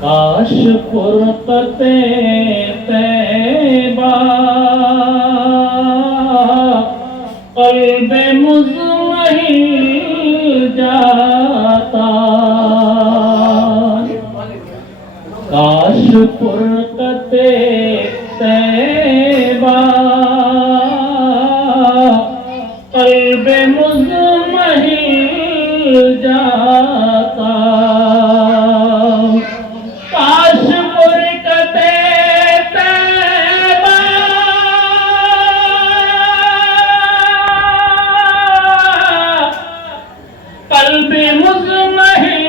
काश फुरकते तैबा क़ल्बे मुज़महिल जाता। काश फुरकते तैबा क़ल्बे मुज़महिल जाता। काश फुरकते तैबा क़ल्बे मुज़महिल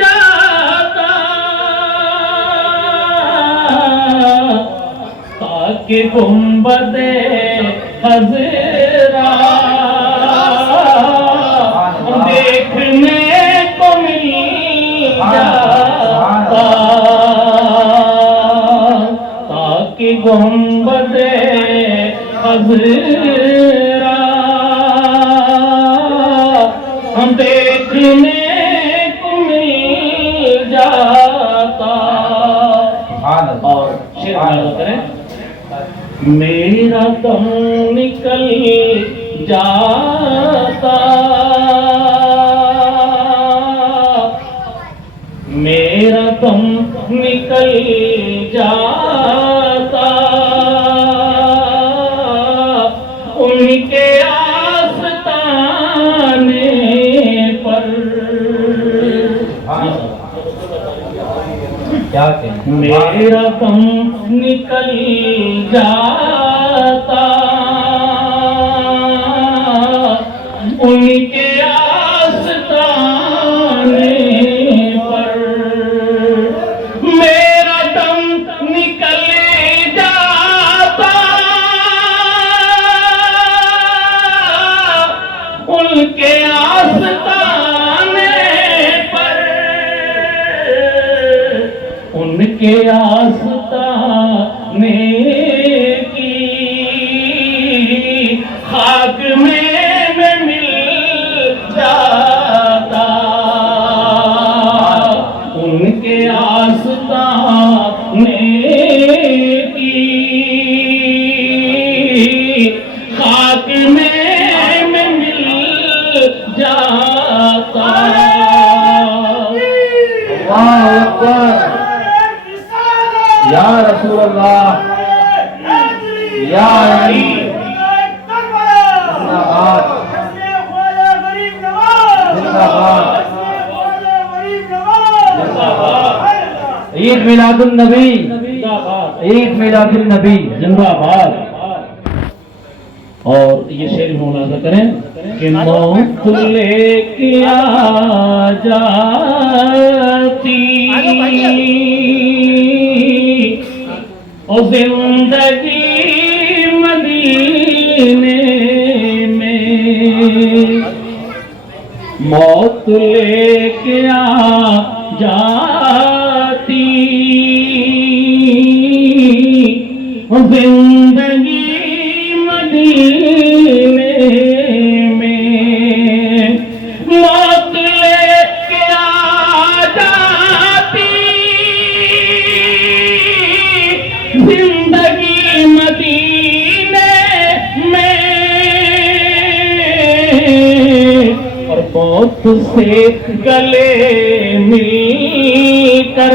जाता। ताकि गुंबदे हज़रा देखने को मिल जाता। ताकि गुंबदे हज़रा देखने को मिल जाता। और शेर करें, मेरा दम निकल जाता। मेरा दम निकल जाता। उनके आस्ताने पर क्या मेरा दम निकल जाता। उनके आस्ताने पर मेरा दम निकल जाता। उनके आस्ताने पर उनके आस्ताने की खाक में मैं मिल जाता। उनके आस्ताने की खाक में मैं मिल जाता। अल्लाहु अकबर। या रसूल अल्लाह, या अली जिंदाबाद, जिंदाबाद, जिंदाबाद। ईद मिलादुन नबी जिंदाबाद, ईद मिलादुन नबी जिंदाबाद। और ये शेर मुलाजा करें कि मौत लेके आ जाती और जिंदगी मदीने में। मौत लेके आ जाती और जिंदगी मदीने में। मौत लेके आ जाती जिंदगी मदीने में। और मौत से गले मिलकर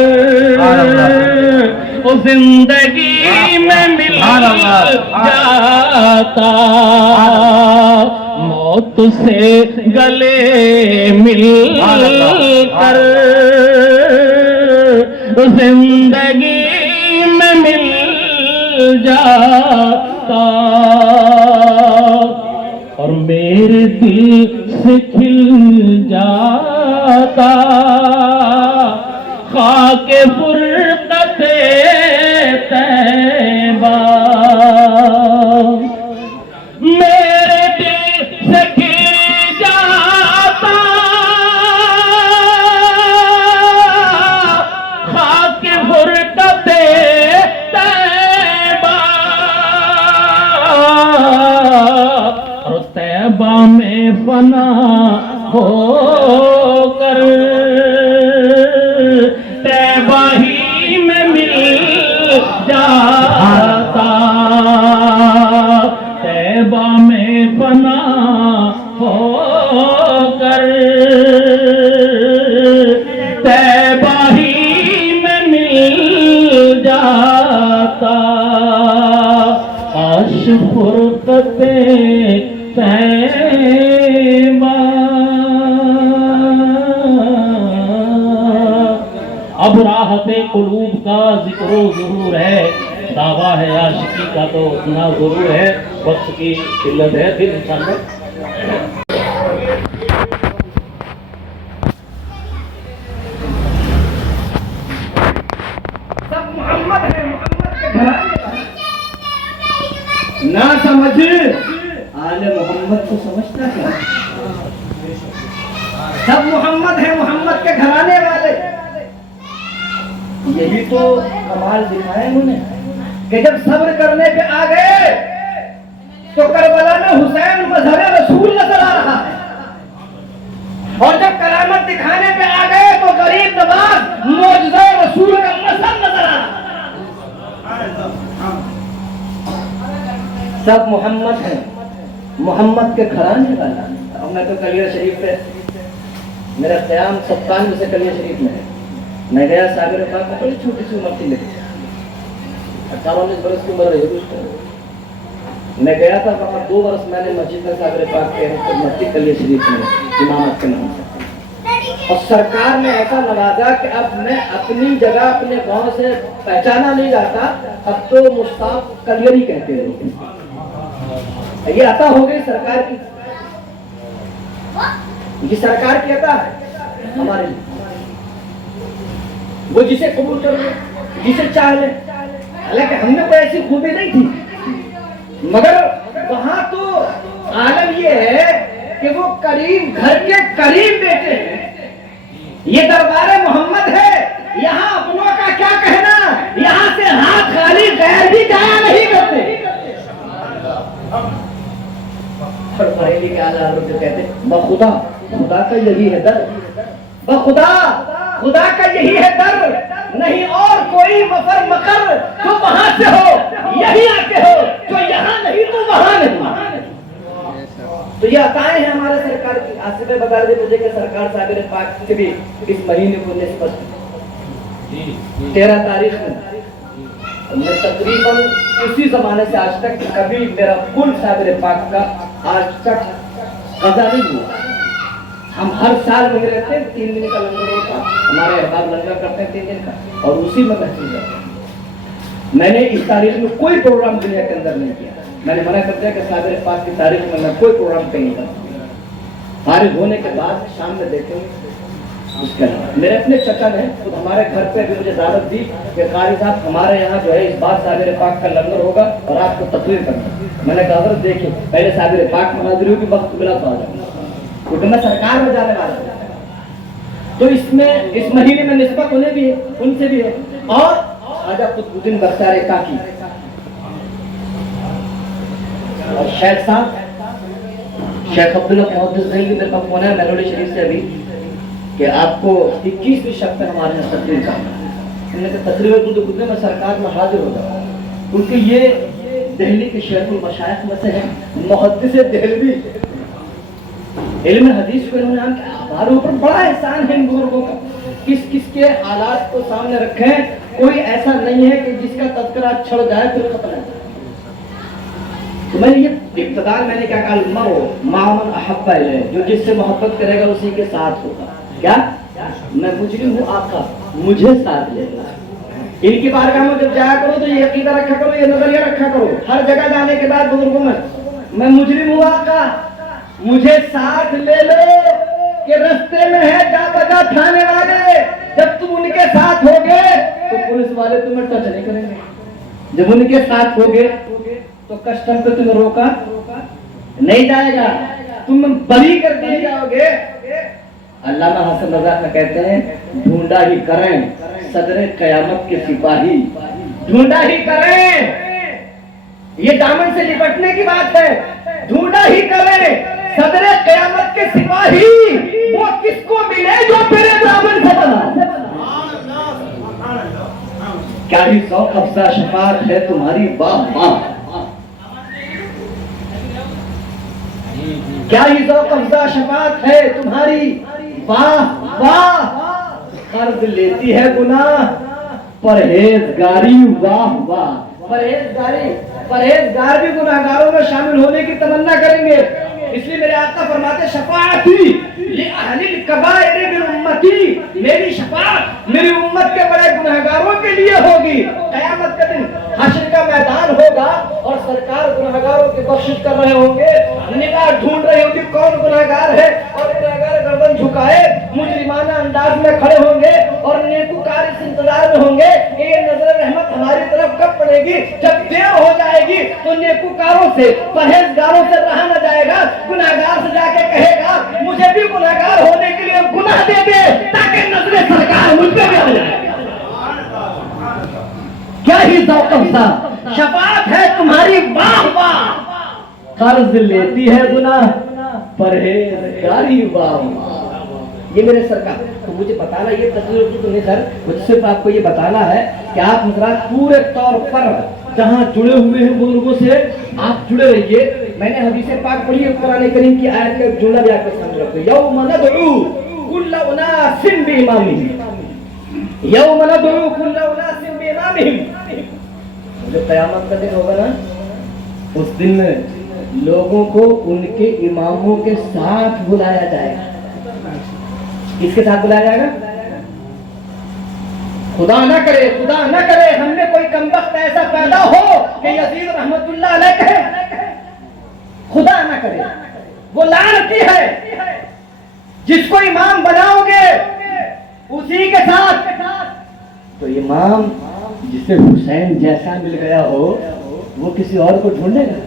वो जिंदगी में मिल जाता। मौत से गले मिलकर जिंदगी में मिल जाता। और मेरे दिल से खिल जाता खाके फुरकते तैबा। मेरे दिल से खिल जाता खाके फुरकते तैबा। और तैबा में फना होकर तैबा फुरकते तैबा। अब राहते कुलूब का जिक्र जरूर है, दावा है आशिकी का तो सुना जरूर है। वक्त की किल्लत है, फिर इंशाअल्लाह सब मोहम्मद है, मोहम्मद के घराने का। ना समझ आले मोहम्मद को समझता क्या? सब मोहम्मद है, मोहम्मद के घराने वाले। यही तो कमाल दिखाए उन्होंने कि जब सब्र करने पे आ गए तो करबला में हुसैन मजहर रसूल नजर आ रहा है, और जब करामत दिखाने पे आ गए तो गरीब नवाज मौजूदा रसूल का मसहर नजर आ रहा है। सब मोहम्मद है, मोहम्मद के घराने वाला। अब मैं तो कलिया शरीफ पे मेरा क़याम 97 से कलिया शरीफ में है। मैं गया सागर पाक में, बड़ी छोटी सी उम्र थी मेरी, 18-19 बरस की उम्र रही उस टाइम। मैं गया था वहाँ 2 वर्ष मैंने मस्जिद में सागर पाक के मस्जिद कलिया शरीफ में इमामत के नाम से, और सरकार ने ऐसा नवाजा कि अब मैं अपनी जगह अपने गांव से पहचाना नहीं जाता, अब तो मुश्ताक कलियरी कहते हैं। ये अता हो गई सरकार की, ये सरकार की अता है हमारे लिए। वो जिसे कबूल कर ले, जिसे चाह ले। हालांकि हमने कोई ऐसी खूबी नहीं थी, मगर वहां तो आलम ये है कि वो करीम घर के करीम बेटे हैं। ये दरबारे मोहम्मद है, यहाँ अपनों का क्या कहना, यहाँ से हाथ खाली गैर भी जाया नहीं करते। और बरेली के आला हज़रत जो कहते बखुदा, खुदा का यही है दर, बखुदा खुदा का यही है दर, नहीं और कोई मफर मकर जो वहां से हो यही आके हो, जो यहाँ नहीं तो वहां नहीं। तो ये अताएं हैं हमारे सरकार की। आसिफ भाई बता रहे मुझे कि सरकार साबिर पाक से भी इस महीने को 13 तारीख में मैं तकरीबन उसी जमाने से आज तक कभी मेरा कुल साबिर पाक का आज तक कज़ा नहीं हुआ। हम हर साल वही रहते हैं, 3 दिन का लंगर होता, हमारे अहबाब लंगर करते हैं 3 दिन का, और उसी में महसूस करते हैं। मैंने इस तारीख में कोई प्रोग्राम दुनिया के अंदर नहीं किया। मैंने मना कर दिया कि साबिर पाक की तारीख में मैं कोई प्रोग्राम कहीं नहीं करता। फारिग होने के बाद शाम में देखेंगे उसके अलावा। मेरे अपने चचन है, खुद हमारे घर पे भी मुझे दावत दी कि कारी साहब हमारे यहाँ जो है इस बार साबिर पाक का लंगर होगा और आपको तकरीर करना। मैंने कहा हज़रत देखिए पहले साबिर पाक में हाजिरी होगी, वक्त मिला तो आ जाएगा, क्योंकि मैं सरकार में जाने वाला हूं। तो इसमें इस महीने में निस्बत उन्हें भी है, उनसे भी है। और ख्वाजा कुतुबुद्दीन बख्तियार काकी और शेख साहब, शेख अब्दुल्ला मुहद्दिस ज़ैली मेरे पास फोन है मेलोडी शरीफ से अभी कि आपको 21वीं शब में हमारे यहाँ तकरीर करना है। मैंने कहा तकरीर तो खुद में सरकार में हाजिर हो जाऊँ, क्योंकि ये दिल्ली के शेखुल मशाइख में से है, मुहद्दिस देहलवी। इल्म हदीस को इन्होंने हमारे ऊपर बड़ा एहसान है इन बुजुर्गों का। किस किस के हालात को सामने रखें, कोई ऐसा नहीं है कि जिसका तज़किरा छड़ जाए फिर खत्म है। तो मैंने ये इब्तिदार मैंने क्या कहा, मरो मामन अहब्बा इलैह, जो जिससे मोहब्बत करेगा उसी के साथ होगा। क्या मैं मुजरिम हूँ आका, मुझे साथ लेना। इनकी बारगाह में जब जाया करो तो ये अकीदा रखा करो, ये नजरिया रखा करो। हर जगह जाने के बाद बुजुर्गों में मैं मुजरिम हूँ आका, मुझे साथ ले लो कि रास्ते में है जा बजा थाने वाले। जब तुम उनके साथ होगे तो पुलिस वाले तुम्हें टच नहीं करेंगे। जब उनके साथ होगे तो कस्टम पे तुम्हें रोका नहीं जाएगा, तुम बरी कर दिए जाओगे। अल्लामा हसन रज़ा कहते हैं ढूंढा ही करें सदरे कयामत के सिपाही, ढूंढा ही करें। ये दामन से लिपटने की बात है। ढूंढा ही करें सदरे कयामत के सिपाही, वो किसको मिले जो मेरे दामन से बना। क्या ही सौ अफ़ज़ा शफ़ाअत है तुम्हारी, वाह वाह। क्या ही सौ अफ़ज़ा शफ़ाअत है तुम्हारी, वाह वाह। कर्ज लेती है गुनाह परहेजगारी, वाह वाह। परहेजगार भी गुनाहगारों में शामिल होने की तमन्ना करेंगे। इसलिए मेरे आका फरमाते शफाअती ये अहलिल कबाइर मिन उम्मती, मेरी शफाअत मेरी उम्मत के बड़े गुनाहगारों के लिए होगी। कयामत के दिन हश्र का मैदान होगा और सरकार गुनाहगारों की बख्शिश कर रहे होंगे, निगाह ढूंढ रही होगी कौन गुनाहगार है, और गुनाहगार गर्दन झुकाए मुजरिमाना अंदाज में खड़े होंगे और नेकूकार इस इंतजार में होंगे कि ये नजर रहमत हमारी तरफ कब पड़ेगी। जब देर हो जाएगी तो नेकूकारों से परहेजगारों से रहा न जाएगा, गुनाहगार से जाके कहेगा मुझे भी गुनाहगार होने के लिए गुनाह दे दे ताकि नजर सरकार मुझ पे भी आ जाए। क्या ही ज़ौक़-सा शफाअत है तुम्हारी, वाह वाह। कर्ज लेती है गुनाह परहेजगारी, वाह वाह। ये मेरे सरकार तो मुझे बताना, ये तस्वीर तो नहीं सर, मुझे सिर्फ आपको ये बताना है कि आप हज़रात पूरे तौर पर जहाँ जुड़े हुए हैं बुजुर्गों से आप जुड़े रहिए। मैंने हदीस पाक पढ़ी है, कुरान करीम की आयत का जुमला भी आपके सामने रखो, यौम नदउ कुल्ल उनासिन बिइमामिहिम, यौम नदउ कुल्ल उनासिन बिइमामिहिम। जब क़यामत का दिन होगा ना, उस दिन लोगों को उनके इमामों के साथ बुलाया जाएगा। किसके साथ बुलाया जाएगा? खुदा न करे हमने कोई कमबख्त ऐसा पैदा हो कि यजीद रहमतुल्लाह अलैह कहे, खुदा न करे, वो लानती है जिसको इमाम बनाओगे उसी के साथ। तो इमाम जिसे हुसैन जैसा मिल गया हो वो किसी और को ढूंढेगा?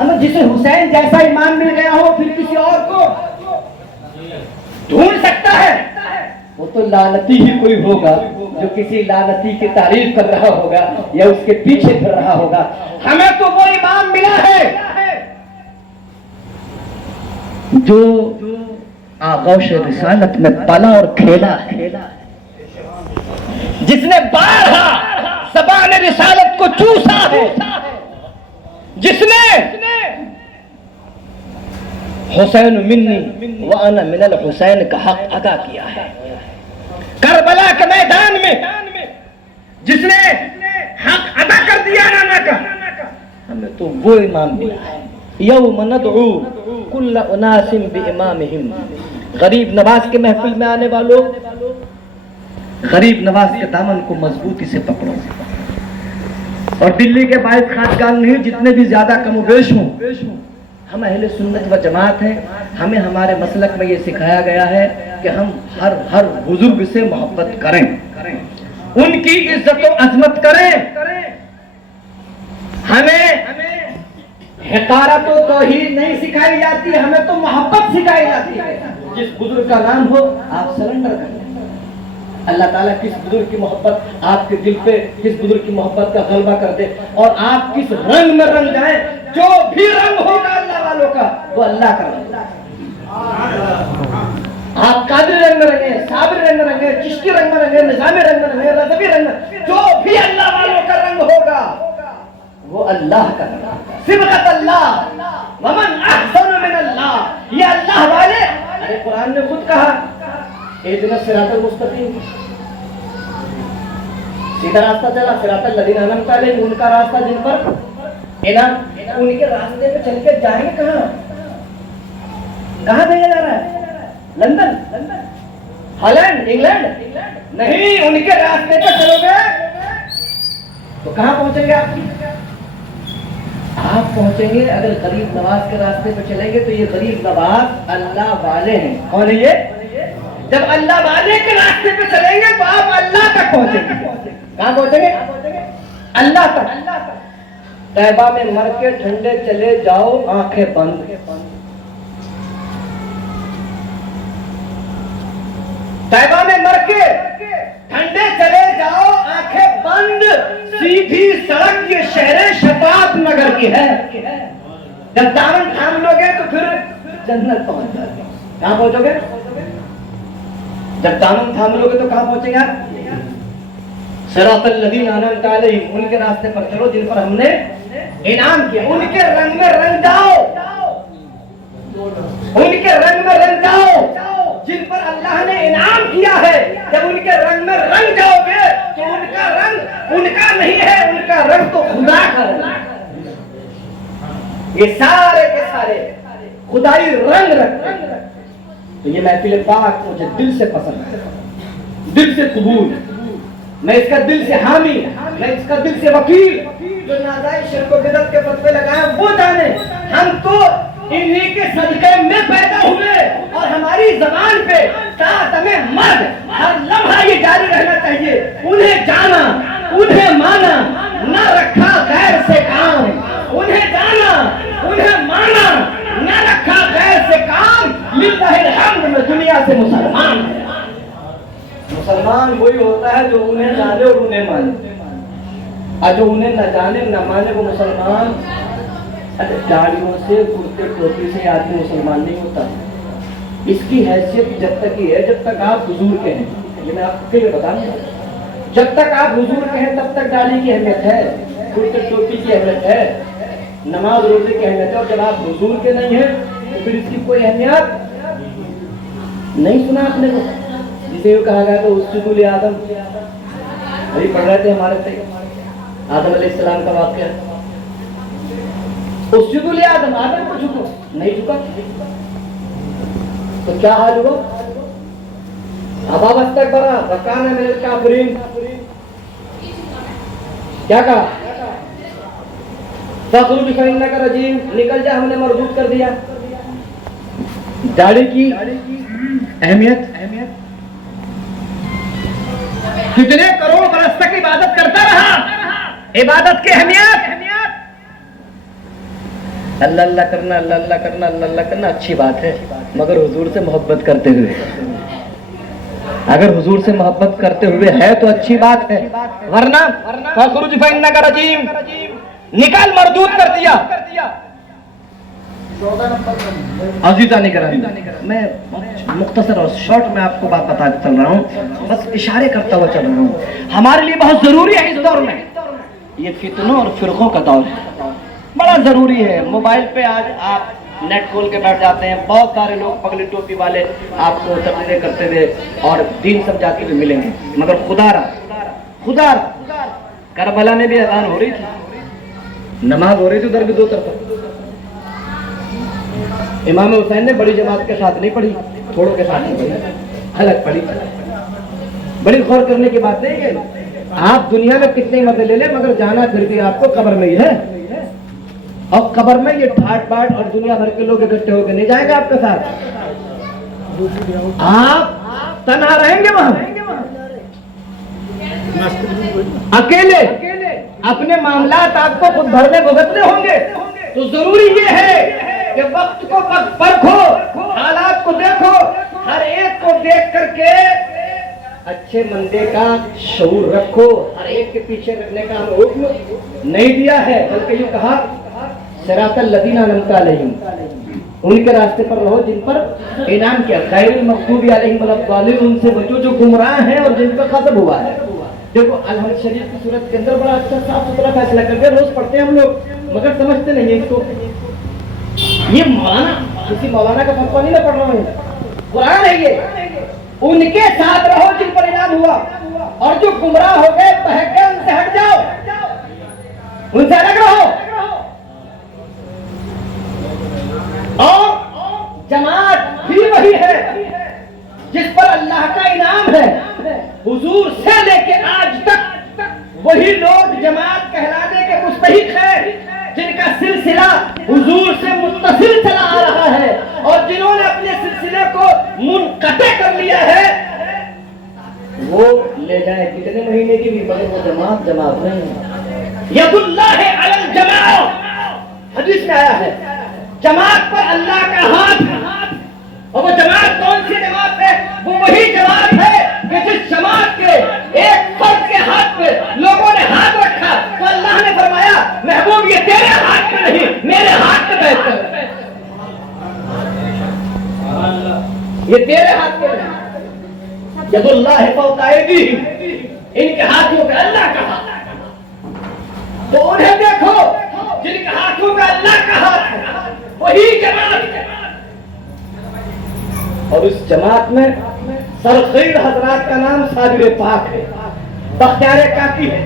अगर जिसे हुसैन जैसा इमाम मिल गया हो फिर किसी और को ढूंढ सकता है? वो तो लानती ही कोई होगा जो किसी लानती की तारीफ कर रहा होगा या उसके पीछे फिर रहा होगा। हमें तो वो इमाम मिला है जो आगोश रिसालत में पला और खेला है, जिसने बारहा ज़बान रिसालत को चूसा है, जिसने हुसैन मिन्नी व अना मिनल हुसैन का हक अदा किया है। करबला के मैदान में जिसने हक अदा कर दिया ना का, हमें तो वो इमाम मिला है। यौम नदउ कुल्ल उनासिन बिइमामिहिम। गरीब नवाज के महफिल में आने वालों, गरीब नवाज के दामन को मजबूती से पकड़ो और दिल्ली के 22 खासगान नहीं, जितने भी ज्यादा कमोबेश हों, हम अहले सुन्नत व जमात हैं। हमें हमारे मसलक में ये सिखाया गया है कि हम हर बुजुर्ग से मोहब्बत करें, उनकी इज्जत व अजमत करें। हमें हिकारत व तौहीद नहीं सिखाई जाती, हमें तो मोहब्बत सिखाई जाती है। जिस बुजुर्ग का नाम हो आप सरेंडर करें। अल्लाह ताला किस बुजुर्ग की मोहब्बत आपके दिल पे, किस बुजुर्ग की मोहब्बत का गलबा कर दे और आप किस रंग में रंग जाएं। जो भी रंग होगा अल्लाह वालों का वो अल्लाह का रंग। आप कादरी रंग में रंगे, साबिर रंग में रंगे, चिश्ती रंग में रंगे, निजामी रंग में रंगे, रज़वी रंग में, जो भी अल्लाह वालों का रंग होगा वो अल्लाह का रंग। सिबगत अल्लाह वमन अहसन मिन अल्लाह। ये अल्लाह वाले, अरे कुरान ने खुद कहा इहदिना सिरातल मुस्तकीम, सीधा रास्ता चला, सिरातल लज़ीना अनअमता अलैहिम, उनका रास्ता जिन पर इनाम, उनके रास्ते पे चल के जाएंगे कहाँ? कहाँ भेजा जा रहा है? London, Holland, England? नहीं, उनके रास्ते पे चलोगे तो कहाँ पहुंचेंगे आप पहुंचेंगे अगर गरीब नवाज के रास्ते पे चलेंगे तो ये गरीब नवाज अल्लाह वाले हैं। कौन है ये? जब अल्लाह वाले के रास्ते पे चलेंगे तो आप अल्लाह तक पहुंचेंगे। कहाँ पहुंचेंगे? अल्लाह तक। तैबा में मर के ठंडे चले जाओ आंखें बंद, तैबा में मर के ठंडे चले जाओ आंखें बंद। सीधी सड़क ये शहर शफात नगर की है। जब दामन थाम लोगे तो फिर जन्नत पहुंच जाओगे। कहाँ पहुंचोगे? जब दामन थाम लोगे तो कहाँ पहुंचेंगे आप? सिरातल लज़ीना अनअमता अलैहिम, उनके रास्ते पर चलो जिन पर हमने इनाम किया। उनके रंग में रंग जाओ, उनके रंग में रंग जाओ जिन पर अल्लाह ने इनाम किया है। जब उनके रंग में रंग जाओगे तो उनका रंग उनका नहीं है, उनका रंग तो खुदा का है। ये सारे के सारे खुदाई रंग रखते हैं। तो ये महफिल पाक मुझे दिल से पसंद है, दिल से कबूल, मैं इसका दिल से हामी, मैं इसका दिल से वकील। जो नाजायज शिर्क व बिदअत के फतवे लगाए वो जाने, हम तो इन्हीं के सदके में पैदा हुए और हमारी जबान पे तादमे मर्द हर लम्हा ये जारी रहना चाहिए। उन्हें जाना, उन्हें माना, न रखा गैर से काम। उन्हें जाना, उन्हें माना, न रखा गैर से काम। लिल्लाहिल हम्द में दुनिया से मुसलमान है। मुसलमान वही होता है जो उन्हें जाने और उन्हें माने, और जो उन्हें न जाने न माने वो मुसलमान। दाढ़ियों से, कुर्ते टोपी से आदमी मुसलमान नहीं होता। इसकी हैसियत जब तक ही है जब तक आप हुजूर के हैं। ये मैं आपके लिए बताऊंगा, जब तक आप हुजूर के हैं तब तक दाढ़ी की अहमियत है, कुर्ते टोपी की अहमियत है, नमाज रोजे की अहमियत है। और जब आप हुजूर के नहीं हैं तो फिर इसकी कोई अहमियत नहीं। सुना आपने को जिसे कहा गया तो उसजुदू ले आदम, अभी पढ़ रहे थे हमारे से आदम अलैहिस्सलाम का वाक़या। उसजुदू ले आदम, आदम को झुको, नहीं झुका तो क्या हाल हुआ? अब अस्तकबरा वकाना मिनल काफिरीन, क्या कहा? फखरुज फइन्नका रजीम, निकल जा, हमने मरदूद कर दिया। दाढ़ी की अहमियत, कितने करोड़ बरस तक इबादत करता रहा। इबादत की अहमियत, अल्लाह अल्लाह करना, अल्लाह अल्लाह करना, अल्लाह अल्लाह करना अच्छी बात है, मगर हुजूर से मोहब्बत करते हुए। अगर हुजूर से मोहब्बत करते हुए है तो अच्छी बात है, वरना फखरुज फइन्नका रजीम, निकाल, मरदूद कर दिया। अजीजा निगरानी, मैं मुख्तसर और शॉर्ट में आपको बात बताते चल रहा हूँ, बस इशारे करता हुआ चल रहा हूँ। हमारे लिए बहुत जरूरी है इस दौर में, ये फितनों और फिरकों का दौर है, बड़ा जरूरी है। मोबाइल पे आज आप नेट खोल के बैठ जाते हैं, बहुत सारे लोग पगली टोपी वाले आपको तकरीरें करते हुए और दीन समझाते हुए मिलेंगे, मगर खुदा करबला में भी अजान हो रही थी, नमाज हो रही थी उधर भी दो तरफ। इमाम हुसैन ने बड़ी जमात के साथ नहीं पढ़ी, थोड़ों के साथ नहीं पढ़ी, अलग पढ़ी। बड़ी गौर करने की बात नहीं है। आप दुनिया में कितने मजे ले ले, मगर जाना फिर भी आपको कब्र में ही है। और कब्र में ये ठाट बाट और दुनिया भर के लोग इकट्ठे होकर नहीं जाएंगे आपके साथ, आप तन्हा रहेंगे वहां, अकेले अपने मामलात आपको खुद भरने भुगतने होंगे। तो जरूरी ये है कि वक्त को परखो, हालात को देखो, हर एक को देख करके अच्छे मंदे का शऊर रखो। हर एक के पीछे रखने का हमें हुक्म नहीं दिया है, बल्कि यूं कहा सिरातल लदीना अनअमता अलैहिम, उनके रास्ते पर रहो जिन पर इनाम किया, गैरिल मग़दूबी अलैहिम वलद्दालिन, उनसे बचो जो गुमराह हैं और जिन पर ख़त्म हुआ है। देखो अल-हम्द शरीफ की सूरत के अंदर बड़ा अच्छा साफ सुथरा फैसला करके रोज पढ़ते हैं हम लोग, मगर समझते नहीं है इसको। ये मौलाना, किसी मौलाना का फतवा नहीं मैं पढ़ रहा हूँ, कुरान है ये। उनके साथ रहो जिन पर इनाम हुआ, और जो गुमराह हो गए, बहक गए, उनसे हट जाओ, उनसे अलग रहो। और जमात भी वही है जिस पर अल्लाह का इनाम है। हुजूर से लेके आज तक वही लोग जमात कहलाने के मुस्तहिक हैं जिनका सिलसिला हुजूर से मुत्तसिल चला आ रहा है, और जिन्होंने अपने सिलसिले को मुनक़ते कर लिया है वो ले जाए कितने महीने की भी, मगर वो जमात नहीं है। यदुल्लाहि अलल जमाअत, हदीस में आया है जमात पर अल्लाह का हाथ है। और वो जमात कौन सी जमात है? वो वही जमात है कि जिस जमात के एक फर्द के हाथ पे लोगों ने हाथ रखा तो अल्लाह ने फरमाया महबूब ये तेरे हाथ में नहीं मेरे हाथ में बेहतर है, ये तेरे हाथ में नहीं। यदुल्लाहि फौका अयदीहिम, इनके हाथों पे अल्लाह का हाथ है, तो उन्हें देखो जिनके हाथों में अल्लाह का हाथ है, वही जमात है। और इस जमात में सरखीर हजरात का नाम साबिर पाक है। बख्तियार काकी है,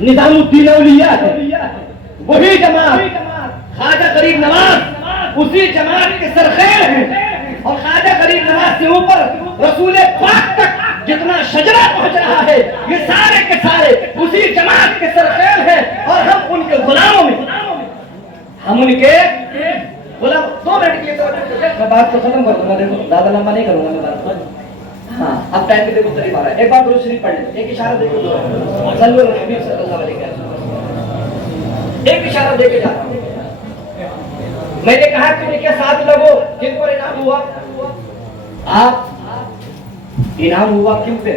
निजामुद्दीन औलिया है, वही जमात ख्वाजा गरीब नवाज उसी जमात के सरखेल हैं। और ख्वाजा गरीब नवाज से ऊपर रसूल पाक तक जितना शजरा पहुंच रहा है, ये सारे के सारे उसी जमात के सरखेल हैं। और हम उनके गुलामों में, हम उनके गुलाम। 2 मिनट के लिए मैं बात को खत्म कर दूंगा, देखो ज्यादा लंबा नहीं करूंगा मैं बात। हाँ, अब टाइम भी देखो करीब आ रहा है। एक बार दुरूद शरीफ पढ़ ले, एक इशारा देखो, सल्लल्लाहु अलैहि वसल्लम, एक इशारा देके जा रहा हूं। मैंने कहा कि उनके साथ लगो जिन पर इनाम हुआ। आप इनाम हुआ किन पे?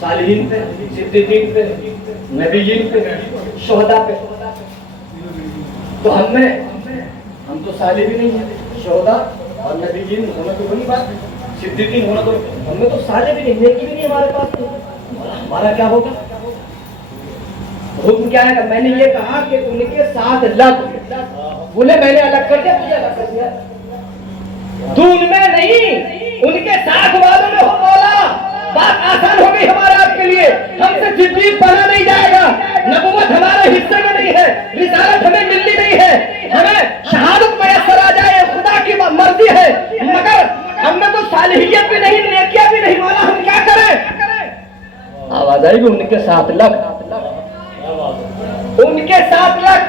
सालिहीन पे, सिद्दीकीन पे, नबीयीन पे, शोहदा पे। तो हम तो सालिह भी नहीं है, शोहदा और नबीयीन होना तो बड़ी बात है, सिद्दीकीन होना तो, हमें तो सालिह भी नहीं, नेकी भी नहीं हमारे पास, तो हमारा क्या होगा? हुक्म क्या है? मैंने ये कहा कि उनके साथ लग, बोले मैंने अलग कर दिया, तुझे अलग कर दिया, तू उनमें नहीं उनके साथ वालों में हो। मौला बात आसान हो गई हमारे आपके लिए, हमसे जिंदगी बना नहीं जाएगा, नबूवत हमारे हिस्से में नहीं है, रिसालत हमें मिलनी नहीं है, हमें शहादत मयसर आ जाए खुदा की मर्जी है, मगर हमें तो सालिहियत भी नहीं, नेकियां भी नहीं। मौला हम क्या करें? आवाज आएगी उनके साथ लग, उनके साथ लग।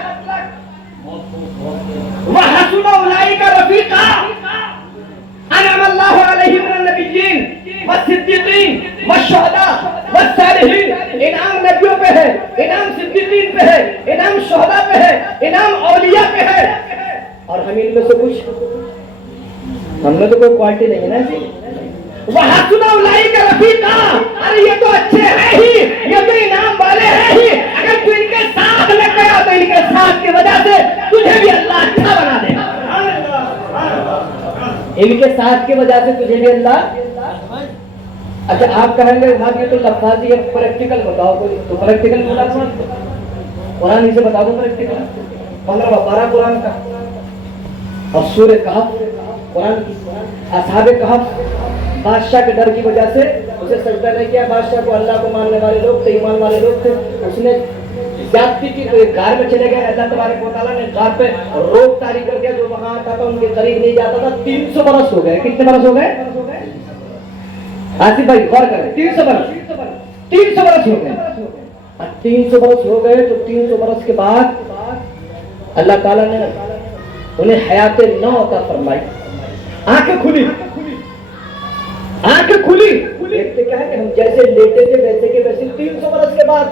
वह हसुन उलाइका रफीका अनअमल्लाहु अलैहिम मिनन नबिय्यीन वस्सिद्दीकीन वश्शुहदा वस्सालिहीन। इनाम नबियों पे है, इनाम सिद्दीकीन पे है, इनाम शुहदा पे है, इनाम औलिया पे है। और हम इनमें से कुछ, हमने तो कोई क्वालिटी नहीं है ना जी। वह हसुन उलाइका रफीका, अरे ये तो अच्छे हैं ही, ये तो इनाम वाले हैं ही। अगर तू इनके साथ लग गया तो इनके साथ की वजह से तुझे भी अल्लाह अच्छा बना देगा, इनके साथ की वजह से तुझे भी अल्लाह। अच्छा आप कहेंगे भाग ये तो लफ्ज़ी है, प्रैक्टिकल बताओ कोई, तो प्रैक्टिकल बोला कुरान से बता दो प्रैक्टिकल। 15-12 कुरान का और सूरह कहफ कुरान की। असहाबे कहफ बादशाह के डर की वजह से उसे सजदा नहीं किया, बादशाह को अल्लाह को मानने वाले लोग थे, ईमान वाले लोग थे, उसने जाति की तो एक गार में चले गए। अल्लाह तबारक व तआला ने गार पे रोक तारी कर दिया, जो वहां आता था उनके करीब नहीं जाता था। 300 बरस हो गए। कितने बरस हो गए आसिफ भाई? गौर करें, 300 बरस, 300 बरस हो गए। 300 बरस हो गए तो 300 बरस के बाद अल्लाह ताला ने उन्हें हयात नौ अता फरमाई, आंखें खुली, आंखें खुली। देखते क्या है कि हम जैसे लेटे थे वैसे के वैसे 300 बरस के बाद।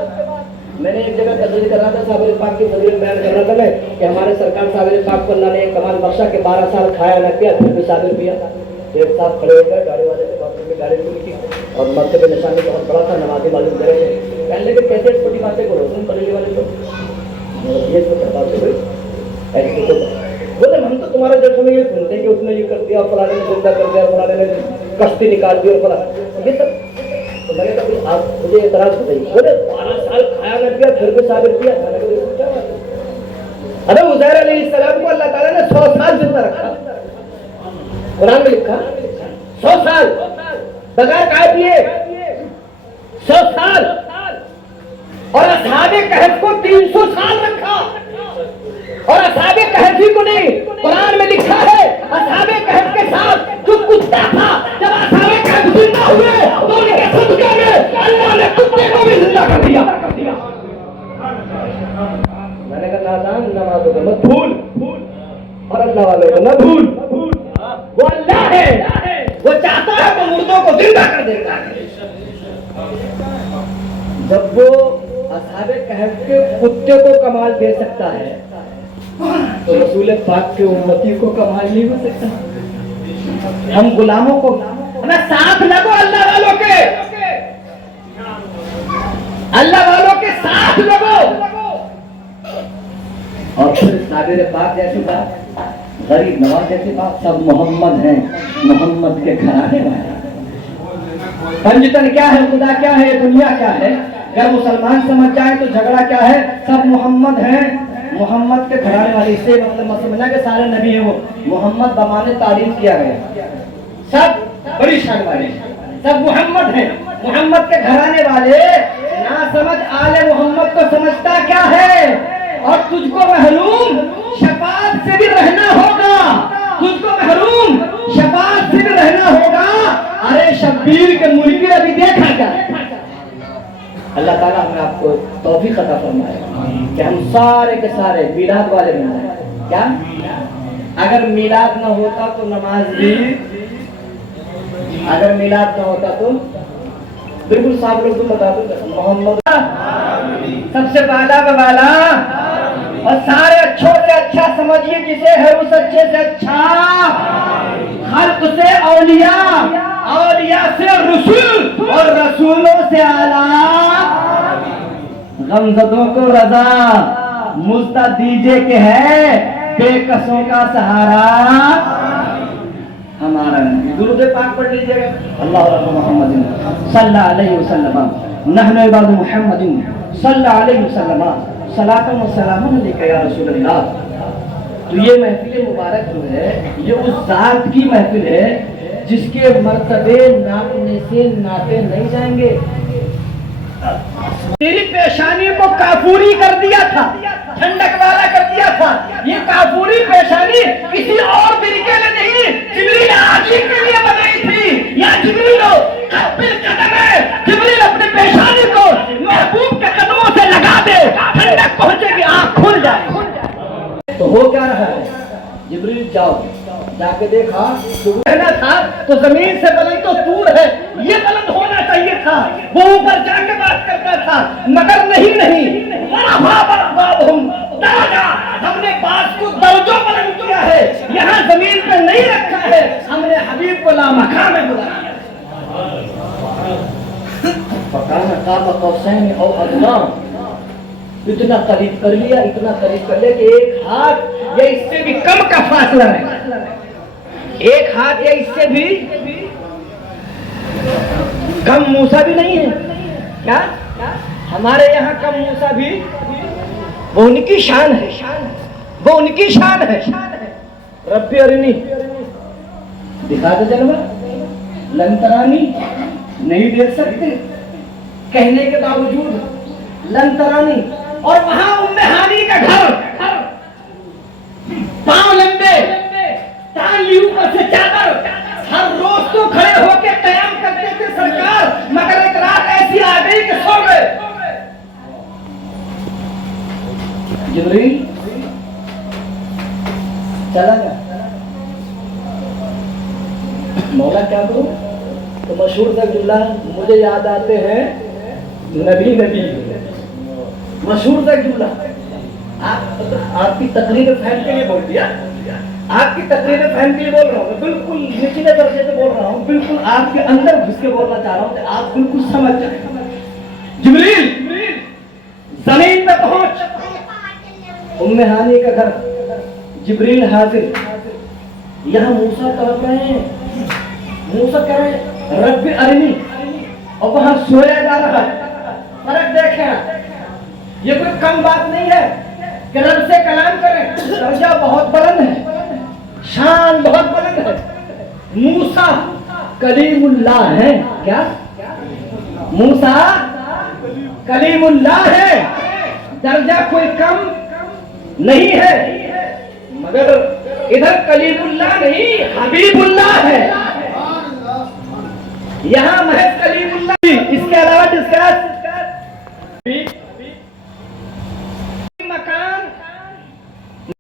मैंने एक जगह तकरीर कर रहा था, साबिर पाक की तकरीर बयान कर रहा था मैं कि हमारे सरकार साबिर पाक को अल्लाह ने कमाल बख्शा के 12 साल खाया न पिया, फिर भी साबिर पिया। एक साथ खड़े हो गए गाड़ी वाले से, बाथरूम में गाड़ी खुली थी और मक्के पे निशानी बहुत बड़ा था, नमाज़ी मालूम करे थे। कहने लगे कैसे छोटी बातें करो तुम बरेली वाले लोग, ये तो बातें हुई ऐसे तो बोले हम तो तुम्हारे जब में ये सुनते कि उसने ये कर दिया, फलाने ने जिंदा कर दिया, फलाने ने कश्ती निकाल दी और फला ये सब। तो मैंने कहा आप मुझे एतराज बताइए। बोले 12 साल खाया न पिया फिर भी साबिर किया। मैंने कहा क्या बात है? अरे उज़ैर अलैहिस्सलाम को अल्लाह ताला ने 100 साल जिंदा रखा, कुरान में लिखा 100 साल बगैर खाए पिए, 100 साल। और असहाबे कहफ को 300 साल रखा। और असहाबे कहफ ही को नहीं, कुरान में लिखा है असहाबे कहफ के साथ जो कुत्ता था, जब असहाबे कहफ जिंदा हुए तो उनके सदके में अल्लाह ने कुत्ते को भी जिंदा कर दिया। मैंने कहा नादान नमाज़ों में मत भूल और अल्लाह वालों को मत भूल। वो अल्लाह है, वो चाहता है तो मुर्दों को जिंदा कर देता है। जब वो असहाबे कहफ के कुत्ते को कमाल दे सकता है तो रसूल पाक के उम्मती को कमाल नहीं हो सकता। हम गुलामों को ना साथ लगो, अल्लाह वालों के, अल्लाह वालों के साथ लगो। और फिर साबिर पाक जैसी बात, गरीब नवाज जैसी बात, सब मोहम्मद हैं, मोहम्मद के घराने वाले। पंजतन क्या है, खुदा क्या है, दुनिया क्या है, अगर मुसलमान समझ जाए तो झगड़ा क्या है। सब मोहम्मद हैं, मोहम्मद के घराने वाले। इससे मतलब समझना कि सारे नबी हैं वो मोहम्मद बमाने तारीफ किया गया, सब बड़ी शान वाले, सब मोहम्मद हैं, मोहम्मद के घराने वाले। ना समझ आले मोहम्मद को समझता क्या है। और तुझको महरूम शफाअत से भी रहना होगा, तुझको महरूम शफाअत से भी रहना होगा। अरे शब्बीर के मुनकिर अभी देखा क्या। अल्लाह ताला हमें आपको तौफीक अता फरमाए कि हम सारे के सारे मिलाद वाले बन जाए। क्या अगर मिलाद ना होता तो नमाज भी, अगर मिलाद ना होता तो बिल्कुल साहब लोग तो बता दो मोहम्मद सबसे वाला वाला और सारे अच्छों से अच्छा समझिए जिसे है उस अच्छे से अच्छा, खल्क से औलिया, औलिया से रसूल और रसूलों से आला। गमज़दों को रजा मुस्ता दीजिए के है बेकसों का सहारा हमारा। दुरूद पाक पढ़ लीजिएगा। अल्लाहु मुहम्मदिन सल्लल्लाहु अलैहि वसल्लम नहनु इबादु मुहम्मदिन सल्लल्लाहु अलैहि वसल्लम सलातन व सलामुन अलैका या रसूल अल्लाह। तो ये महफिल मुबारक जो है ये उस जात की महफिल है जिसके मर्तबे नापने से नापे नहीं जाएंगे। तेरी पेशानी को काफूरी कर दिया था, ठंडक वाला कर दिया था। ये काफूरी पेशानी किसी और तरीके ने नहीं, जिब्रील आजी के लिए बनाई थी। या जिब्रील कदम है, जिब्रील अपने पेशानी को महबूब के कदमों से लगा दे, ठंडक पहुंचेगी, आंख खुल जाए। तो हो क्या रहा है, जिब्रील जाओ जाके देखा तो रहना था तो जमीन से बुलंद तो दूर है, ये बुलंद होना चाहिए था। वो ऊपर जाके बात करता था मगर नहीं हमने बात को दर्जों बुलंद किया है, यहाँ जमीन पे नहीं रखा है, हमने हबीब को लामका में बुलाया। इतना करीब कर लिया, इतना करीब कर लिया कि एक हाथ या इससे भी कम का फासला है, एक हाथ या इससे भी कम मूसा भी नहीं है। क्या हमारे यहाँ कम मूसा भी वो उनकी शान है, वो उनकी शान है। रब्बी अरिनी दिखा दे जलवा, लंतरानी नहीं देख सकते कहने के बावजूद लंतरानी। और वहां उम्मे हानी का घर, पांव लंबे, तान ली ऊपर से चादर, हर रोज तो खड़े होके कयाम करते थे सरकार, मगर एक रात ऐसी आ गई कि सो गए। जिब्रील चला गया। मौला क्या करूं? तो मशहूर तकजुल्ला मुझे याद आते हैं नबी मशहूर तकजुल्ला। आपकी तकरीर फैन के लिए बोल दिया, आपकी तकरीर फैन के लिए बोल रहा हूँ, बिल्कुल निचले दर्जे से बोल रहा हूँ, बिल्कुल आपके अंदर घुस के बोलना चाह रहा हूँ कि आप बिल्कुल समझ जाए। जिब्रील जमीन में पहुंच, उम्मे हानी का घर, जिब्रील हाजिर। यहाँ मूसा तड़प रहे हैं, मूसा कह रहे हैं रब्बी अरिनी, और वहां सोया जा रहा है। फर्क देखें, ये कोई कम बात नहीं है कि रब से कलाम करें, दर्जा बहुत बुलंद है, शान बहुत बुलंद है। मूसा कलीमुल्लाह है। क्या मूसा कलीमुल्लाह है, दर्जा कोई कम नहीं है। मगर इधर कलीमुल्लाह नहीं हबीबुल्लाह है। यहाँ